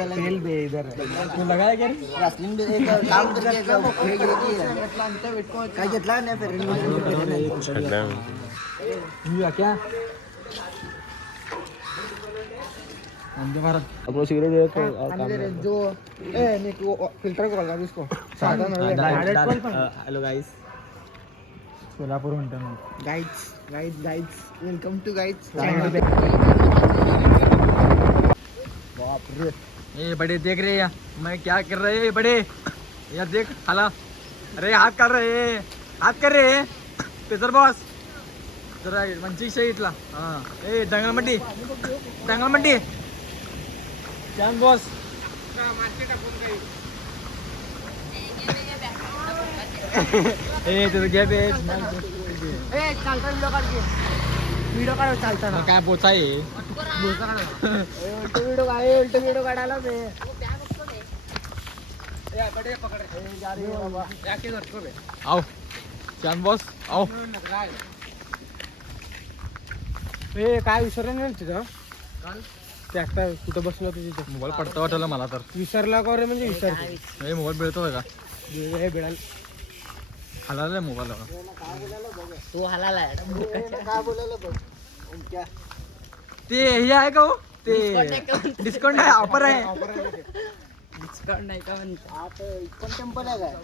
तेल दे इधर तू लगाया क्या रे? रास्लिंग दे एक काम करके काय घेतला नाही फेअर ये क्या वंदे भारत आपको सिगरेट दे तो जो ए नहीं तू फिल्टर कॉल कर इसको हेलो गाइस सोलापूर म्हणतो ना गाइड्स वेलकम टू गाइड्स बाप रे ए बड़े देख रहे हैं मैं क्या कर रहे हैं बड़े यार देख हाला अरे हात कर रहे हात कर रे पेसर बॉस जरा मंची इथला हा ए दंगलमंडी चांद बॉस ए तुझं घे बे ए चालता व्हिडिओ काढ चालता ना काय पोचा आहे उलट व्हिडिओ काढायला बे आओ चांद बॉस आओ ए काय विसरलं नाही तुझं ट्रॅक्टर कुठं बसलो होतं तिथं मोबाईल पडता वाटलं मला तर विसरला का रे म्हणजे विसरतो ए मोबाईल मिळतो का बिडाल हलाल मोबाईल तू हलाला काय बोलायला बघ ते हे आहे का हो ते डिस्काउंट आहे ऑफर आहे डिस्काउंट नाही का म्हणतो टेम्पल आहे काय